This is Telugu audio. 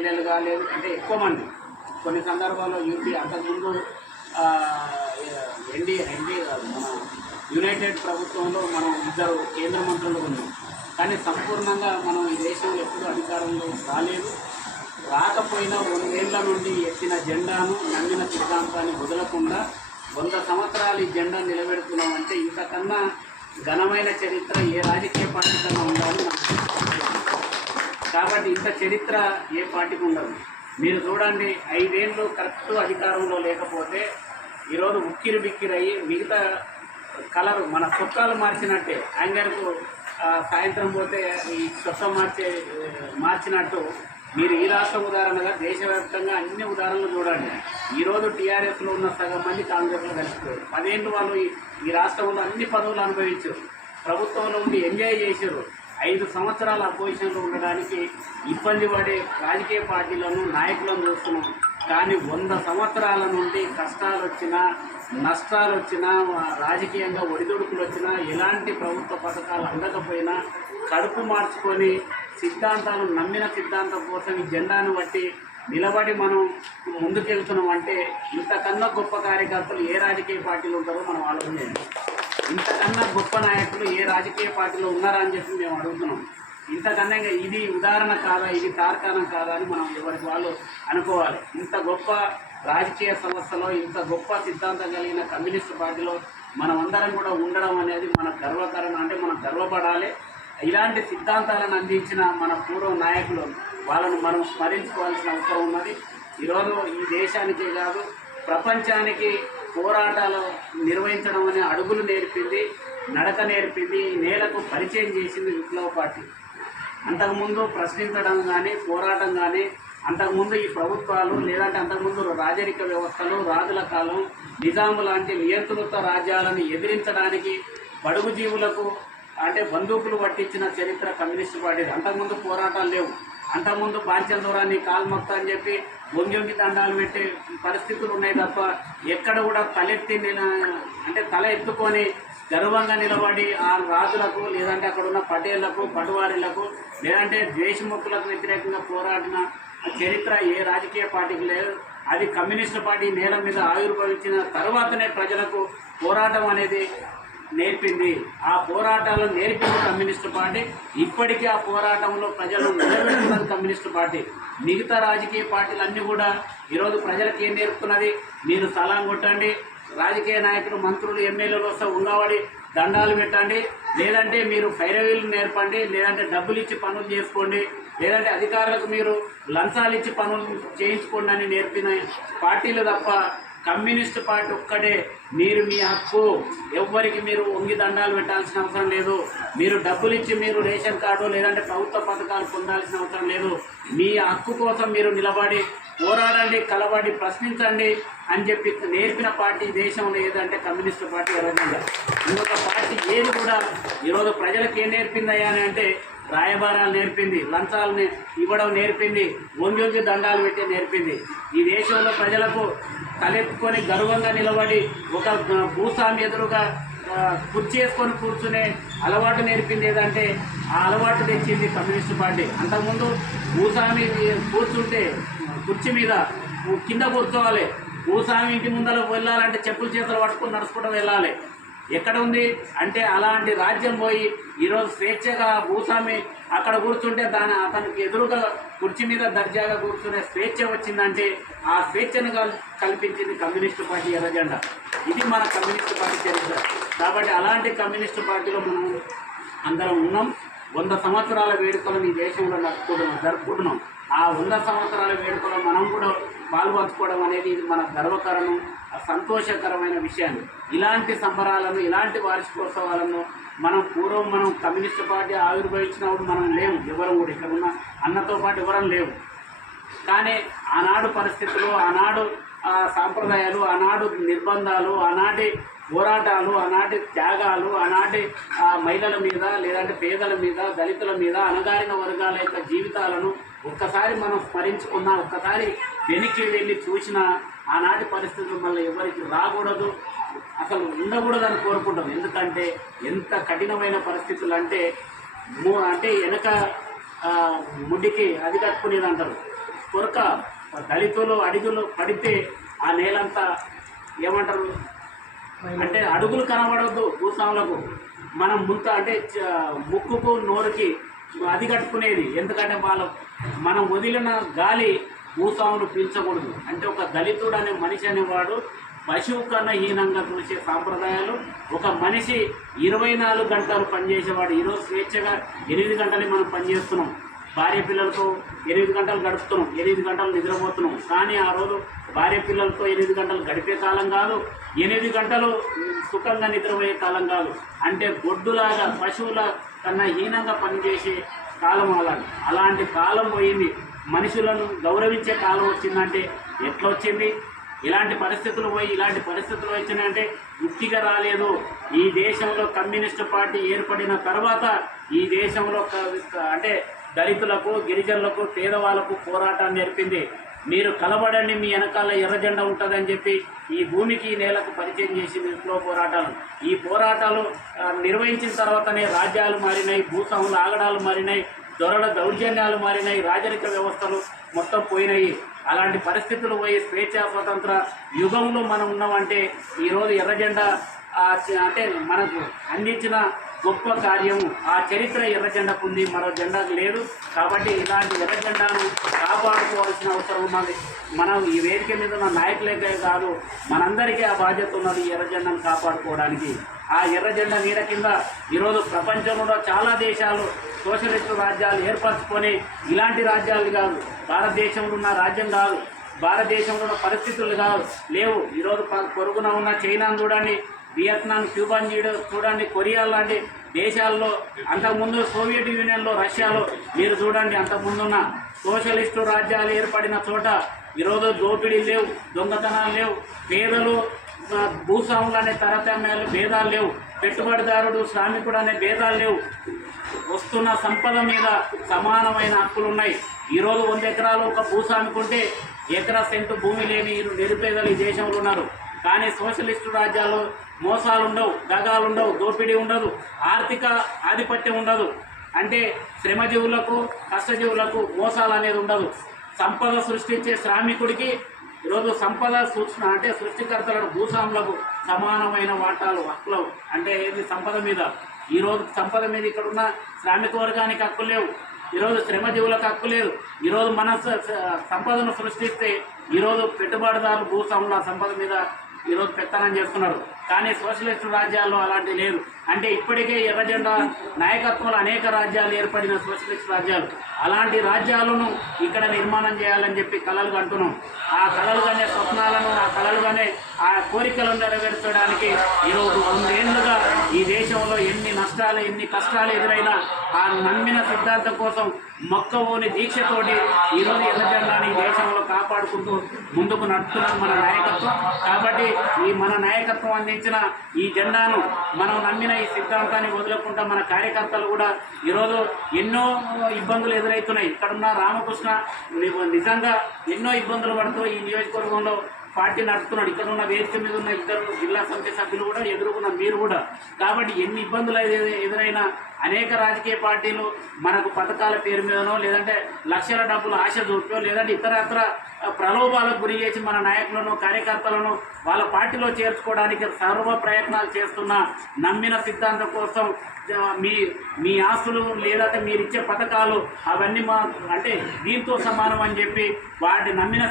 ఎమ్మెల్యేలు కాలేదు, అంటే ఎక్కువ మంది కొన్ని సందర్భాల్లో యూపీ అంతకుముందు మన యునైటెడ్ ప్రభుత్వంలో మనం ఇద్దరు కేంద్ర మంత్రులు ఉన్నాం. కానీ సంపూర్ణంగా మనం ఈ దేశంలో ఎప్పుడూ అధికారంలో రాలేదు. రాకపోయినా 100 ఏళ్ల నుండి ఎత్తిన జెండాను, నమ్మిన సిద్ధాంతాన్ని వదలకుండా 100 సంవత్సరాలు ఈ జెండా నిలబెడుతున్నామంటే ఇంతకన్నా ఘనమైన చరిత్ర ఏ రాజకీయ పార్టీ కన్నా ఉండాలని కాబట్టి ఇంత చరిత్ర ఏ పార్టీకి ఉండదు. మీరు చూడండి, 5 ఏళ్ళు కరెక్ట్ అధికారంలో లేకపోతే ఈరోజు ఉక్కిరి బిక్కిరయ్యి మిగతా కలర్ మన చొక్కాలు మార్చినట్టే యాంగర్కు సాయంత్రం పోతే ఈ చొక్కా మార్చినట్టు మీరు ఈ రాష్ట్రం ఉదాహరణగా దేశవ్యాప్తంగా అన్ని ఉదాహరణలు చూడండి. ఈరోజు టీఆర్ఎస్లో ఉన్న సగం మంది కాంగ్రెస్లో కలిసిపోయారు. 10 ఏళ్ళు వాళ్ళు ఈ రాష్ట్రంలో అన్ని పదవులు అనుభవించారు, ప్రభుత్వంలో ఉండి ఎంజాయ్ చేశారు. 5 సంవత్సరాల అపోజిషన్లో ఉండడానికి ఇబ్బంది పడే రాజకీయ పార్టీలను నాయకులను చూస్తున్నాం. కానీ 100 సంవత్సరాల నుండి కష్టాలు వచ్చినా, నష్టాలు వచ్చినా, రాజకీయంగా ఒడిదుడుకులు వచ్చినా, ఎలాంటి ప్రభుత్వ పథకాలు అందకపోయినా కడుపు మార్చుకొని సిద్ధాంతాలు నమ్మిన సిద్ధాంతం కోసం ఈ జెండాను బట్టి నిలబడి మనం ముందుకెళ్తున్నాం. అంటే ఇంతకన్నా గొప్ప కార్యకర్తలు ఏ రాజకీయ పార్టీలు ఉంటారో మనం ఆలోచన చేయాలి. ఇంతకన్నా గొప్ప నాయకులు ఏ రాజకీయ పార్టీలో ఉన్నారా అని చెప్పి మేము అడుగుతున్నాం. ఇంతకన్నా ఇది ఉదాహరణ కాదా, ఇది తార్కాణం కాదా అని మనం ఎవరికి వాళ్ళు అనుకోవాలి. ఇంత గొప్ప రాజకీయ సంస్థలో, ఇంత గొప్ప సిద్ధాంతం కలిగిన కమ్యూనిస్టు పార్టీలో మనం అందరం కూడా ఉండడం అనేది మన గర్వకారణం. అంటే మనం గర్వపడాలి. ఇలాంటి సిద్ధాంతాలను అందించిన మన పూర్వ నాయకులు వాళ్ళను మనం స్మరించుకోవాల్సిన అవసరం ఉన్నది. ఈరోజు ఈ దేశానికే కాదు ప్రపంచానికి పోరాటాలు నిర్వహించడం అనే అడుగులు నేర్పింది, నడక నేర్పింది, నేలకు పరిచయం చేసింది విప్లవ పార్టీ. అంతకుముందు ప్రశ్నించడం కానీ, పోరాటం కానీ, అంతకుముందు ఈ ప్రభుత్వాలు లేదంటే అంతకుముందు రాజరిక వ్యవస్థలు, రాజుల కాలం, నిజాము లాంటి నియంతృత్వ రాజ్యాలను ఎదిరించడానికి బడుగు జీవులకు అంటే బందూకులు పట్టించిన చరిత్ర కమ్యూనిస్టు పార్టీ. అంతకుముందు పోరాటాలు లేవు. అంతకుముందు బాంచల్ దూరాన్ని కాల్మొక్త అని చెప్పి బొంగి దండాలు పెట్టే పరిస్థితులు ఉన్నాయి తప్ప ఎక్కడ కూడా తలెత్తి అంటే తల ఎత్తుకొని గర్వంగా నిలబడి ఆ రాజులకు లేదంటే అక్కడ ఉన్న పటేళ్లకు, పటువారీలకు లేదంటే దేశముఖులకు వ్యతిరేకంగా పోరాడిన చరిత్ర ఏ రాజకీయ పార్టీకి లేదు. అది కమ్యూనిస్టు పార్టీ నేల మీద ఆవిర్భవించిన తర్వాతనే ప్రజలకు పోరాటం అనేది నేర్పింది. ఆ పోరాటాలను నేర్పింది కమ్యూనిస్టు పార్టీ. ఇప్పటికీ ఆ పోరాటంలో ప్రజలు నిలబెట్టుకున్నది కమ్యూనిస్టు పార్టీ. మిగతా రాజకీయ పార్టీలు అన్నీ కూడా ఈరోజు ప్రజలకు ఏం నేర్పుతున్నది? మీరు సలాం కొట్టండి, రాజకీయ నాయకులు, మంత్రులు, ఎమ్మెల్యేలు వస్తే ఉండవాడి దండాలు పెట్టండి, లేదంటే మీరు ఫైరవీలు నేర్పండి, లేదంటే డబ్బులు ఇచ్చి పనులు చేసుకోండి, లేదంటే అధికారులకు మీరు లంచాలు ఇచ్చి పనులు చేయించుకోండి అని నేర్పిన పార్టీలు తప్ప కమ్యూనిస్టు పార్టీ ఒక్కటే మీరు మీ హక్కు, ఎవ్వరికి మీరు వంగి దండాలు పెట్టాల్సిన అవసరం లేదు, మీరు డబ్బులు ఇచ్చి మీరు రేషన్ కార్డు లేదంటే ప్రభుత్వ పథకాలు పొందాల్సిన అవసరం లేదు, మీ హక్కు కోసం మీరు నిలబడి పోరాడండి, కలబడి ప్రశ్నించండి అని చెప్పి నేర్పిన పార్టీ దేశంలో ఏదంటే కమ్యూనిస్టు పార్టీ. ఎవరైనా ఇంకొక పార్టీ ఏది కూడా ఈరోజు ప్రజలకు ఏం నేర్పిందయ్యా అని అంటే రాయబారాలు నేర్పింది, లంచాలు ఇవ్వడం నేర్పింది, వంగి దండాలు పెట్టి నేర్పింది. ఈ దేశంలో ప్రజలకు తలెత్తుకొని గర్వంగా నిలబడి ఒక భూస్వామి ఎదురుగా కుర్చీ వేసుకొని కూర్చునే అలవాటు నేర్పింది ఏదంటే ఆ అలవాటు తెచ్చింది కమ్యూనిస్టు పార్టీ. అంతకుముందు భూస్వామి కూర్చుంటే కుర్చీ మీద కింద కూర్చోవాలి, భూస్వామి ఇంటి ముందర వెళ్ళాలంటే చెప్పులు చేతులు పట్టుకొని నడుచుకుంటూ వెళ్ళాలి. ఎక్కడ ఉంది అంటే అలాంటి రాజ్యం పోయి ఈరోజు స్వేచ్ఛగా భూస్వామి అక్కడ కూర్చుంటే అతనికి ఎదురుగా కుర్చీ మీద దర్జాగా కూర్చునే స్వేచ్ఛ వచ్చిందంటే ఆ స్వేచ్ఛను కల్పించింది కమ్యూనిస్టు పార్టీ ఎర్రజెండా. ఇది మన కమ్యూనిస్టు పార్టీ చరిత్ర. కాబట్టి అలాంటి కమ్యూనిస్టు పార్టీలో మనం అందరం ఉన్నాం. 100 సంవత్సరాల వేడుకలను ఈ దేశంలో జరుపుకుంటున్నాం. ఆ 100 సంవత్సరాల వేడుకలో మనం కూడా పాల్పంచుకోవడం అనేది ఇది మన గర్వకారణం, సంతోషకరమైన విషయాన్ని. ఇలాంటి సంబరాలను, ఇలాంటి వార్షికోత్సవాలను మనం కమ్యూనిస్టు పార్టీ ఆవిర్భవించినప్పుడు మనం లేవు, ఎవరం కూడా ఇక్కడ ఉన్న అన్నతో పాటు ఎవరం లేవు. కానీ ఆనాడు పరిస్థితులు, ఆనాడు సాంప్రదాయాలు, ఆనాడు నిర్బంధాలు, ఆనాటి పోరాటాలు, ఆనాటి త్యాగాలు, ఆనాటి మహిళల మీద లేదంటే పేదల మీద, దళితుల మీద, అణగారిన వర్గాల యొక్క జీవితాలను ఒక్కసారి మనం స్మరించుకున్నా, ఒక్కసారి వెనక్కి వెళ్ళి చూసినా ఆనాటి పరిస్థితులు మళ్ళీ ఎవరికి రాకూడదు, అసలు ఉండకూడదని కోరుకుంటాం. ఎందుకంటే ఎంత కఠినమైన పరిస్థితులు అంటే వెనక ముడ్డికి అది కట్టుకునేది అంటారు. కొరక దళితులు అడుగులు పడితే ఆ నేలంతా ఏమంటారు అంటే అడుగులు కనబడవద్దు భూస్వాములకు. మనం ముంత అంటే ముక్కుకు నోరుకి అది కట్టుకునేది. ఎందుకంటే మనం వదిలిన గాలి భూస్వాములు పీల్చకూడదు. అంటే ఒక దళితుడు అనే మనిషి అనేవాడు పశువు కన్నా హీనంగా చూసే సాంప్రదాయాలు. ఒక మనిషి 24 గంటలు పనిచేసేవాడు. ఈరోజు స్వేచ్ఛగా 8 గంటలు మనం పనిచేస్తున్నాం. భార్య పిల్లలతో 8 గంటలు గడుపుతున్నాం, 8 గంటలు నిద్రపోతున్నాం. కానీ ఆ రోజు భార్య పిల్లలతో 8 గంటలు గడిపే కాలం కాదు, 8 గంటలు సుఖంగా నిద్రపోయే కాలం కాదు. అంటే గొడ్డులాగా పశువుల కన్నా హీనంగా పనిచేసే కాలం అలాంటి కాలం పోయింది. మనుషులను గౌరవించే కాలం వచ్చిందంటే ఎట్లా వచ్చింది? ఇలాంటి పరిస్థితులు ఇలాంటి పరిస్థితులు వచ్చినాయంటే ఉట్టిగా రాలేదు. ఈ దేశంలో కమ్యూనిస్టు పార్టీ ఏర్పడిన తర్వాత ఈ దేశంలో అంటే దళితులకు, గిరిజనులకు, పేదవాళ్ళకు పోరాటాన్ని నేర్పింది. మీరు కలబడండి, మీ వెనకాల ఎర్రజెండా ఉంటుందని చెప్పి ఈ భూమికి, ఈ నేలకు పరిచయం చేసింది విప్లవ పోరాటాలు. ఈ పోరాటాలు నిర్వహించిన తర్వాతనే రాజ్యాలు మారినాయి, భూస్వాముల ఆగడాలు మారినాయి, దొరల దౌర్జన్యాలు మారినాయి, రాజరిక వ్యవస్థలు మొత్తం పోయినాయి. అలాంటి పరిస్థితులు పోయి స్వేచ్ఛా స్వతంత్ర యుగంలో మనం ఉన్నామంటే ఈరోజు ఎర్రజెండా అంటే మనకు అందించిన గొప్ప కార్యము. ఆ చరిత్ర ఎర్రజెండాకు ఉంది, మరో జెండాకు లేదు. కాబట్టి ఇలాంటి ఎర్రజెండాను కాపాడుకోవాల్సిన అవసరం ఉన్నది. మనం ఈ వేదిక మీద ఉన్న నాయకులకే కాదు, మనందరికీ ఆ బాధ్యత ఉన్నది ఈ ఎర్రజెండాను కాపాడుకోవడానికి. ఆ ఎర్రజెండా నీడ కింద ఈరోజు ప్రపంచంలో చాలా దేశాలు సోషలిస్టు రాజ్యాలు ఏర్పరచుకొని ఇలాంటి రాజ్యాలు కాదు, భారతదేశంలో ఉన్న రాజ్యం కాదు, భారతదేశంలో ఉన్న పరిస్థితులు కాదు లేవు. ఈరోజు పొరుగున ఉన్న చైనాను చూడండి, వియత్నాం, క్యూబాన్ చూడండి, కొరియా లాంటి దేశాల్లో, అంతకుముందు సోవియట్ యూనియన్లో, రష్యాలో మీరు చూడండి, అంతకుముందున్న సోషలిస్టు రాజ్యాలు ఏర్పడిన చోట ఈరోజు దోపిడీలు లేవు, దొంగతనాలు లేవు, పేదలు భూస్వాములు అనే తారతమ్యాలు భేదాలు లేవు, పెట్టుబడిదారుడు శ్రామికుడు అనే భేదాలు లేవు. వస్తున్న సంపద మీద సమానమైన హక్కులు ఉన్నాయి. ఈరోజు 100 ఎకరాలు ఒక భూస్వామికి ఉంటే ఎకరా సెంటు భూమి లేని నిరుపేదలు ఈ దేశంలో ఉన్నారు. కానీ సోషలిస్టు రాజ్యాల్లో మోసాలు ఉండవు, దగాలు ఉండవు, దోపిడీ ఉండదు, ఆర్థిక ఆధిపత్యం ఉండదు. అంటే శ్రమజీవులకు, కష్టజీవులకు మోసాలు అనేది ఉండదు. సంపద సృష్టించే శ్రామికుడికి ఈరోజు సంపద అంటే సృష్టికర్తలను భూస్వాములకు సమానమైన వాటాలు, హక్కులు. అంటే ఏది సంపద మీద, ఈరోజు సంపద మీద ఇక్కడున్న శ్రామిక వర్గానికి హక్కు లేవు, ఈరోజు శ్రమజీవులకు హక్కు లేదు. ఈరోజు మన సంపదను సృష్టిస్తే ఈరోజు పెట్టుబడిదారులు భూస్వాముల సంపద మీద ఈరోజు పెత్తనం చేస్తున్నారు. కానీ సోషలిస్టు రాజ్యాల్లో అలాంటి లేదు. అంటే ఇప్పటికే ఎర్రజెండా నాయకత్వంలో అనేక రాజ్యాలు ఏర్పడిన సోషలిస్ట్ రాజ్యాలు, అలాంటి రాజ్యాలను ఇక్కడ నిర్మాణం చేయాలని చెప్పి కలలు కంటున్నాం. ఆ కలలుగానే స్వప్నాలను, ఆ కలలుగానే ఆ కోరికలను నెరవేర్చడానికి ఈరోజు 100 ఏళ్లుగా ఈ దేశంలో ఎన్ని నష్టాలు, ఎన్ని కష్టాలు ఎదురైనా ఆ నమ్మిన సిద్ధాంతం కోసం మొక్కవోని దీక్షతోటి ఈరోజు ఎర్రజెండాని ఈ దేశంలో కాపాడుకుంటూ ముందుకు నడుపుతున్నాం మన నాయకత్వం. కాబట్టి ఈ మన నాయకత్వం అందించిన ఈ జెండాను, మనం నమ్మిన ఈ సిద్ధాంతాన్ని వదలకుండా మన కార్యకర్తలు కూడా ఈరోజు ఎన్నో ఇబ్బందులు ఎదురవుతున్నాయి. ఇక్కడున్న రామకృష్ణ నిజంగా ఎన్నో ఇబ్బందులు పడుతూ ఈ నియోజకవర్గంలో పార్టీ నడుపుతున్నాడు. ఇక్కడ ఉన్న వేదిక మీద ఉన్న 2 జిల్లా సమితి సభ్యులు కూడా ఎదుర్కొన్న మీరు కూడా. కాబట్టి ఎన్ని ఇబ్బందులు ఎదురైనా అనేక రాజకీయ పార్టీలు మనకు పథకాల పేరు మీదనో, లేదంటే లక్షల డబ్బులు ఆశ చూపో, లేదంటే ఇతరత్ర ప్రలోభాలకు గురి చేసి మన నాయకులను, కార్యకర్తలను వాళ్ళ పార్టీలో చేర్చుకోవడానికి సర్వ ప్రయత్నాలు చేస్తున్న నమ్మిన సిద్ధాంతం కోసం మీ ఆస్తులు లేదంటే మీరు ఇచ్చే పథకాలు అవన్నీ అంటే దీంతో సమానం అని చెప్పి వాటి నమ్మిన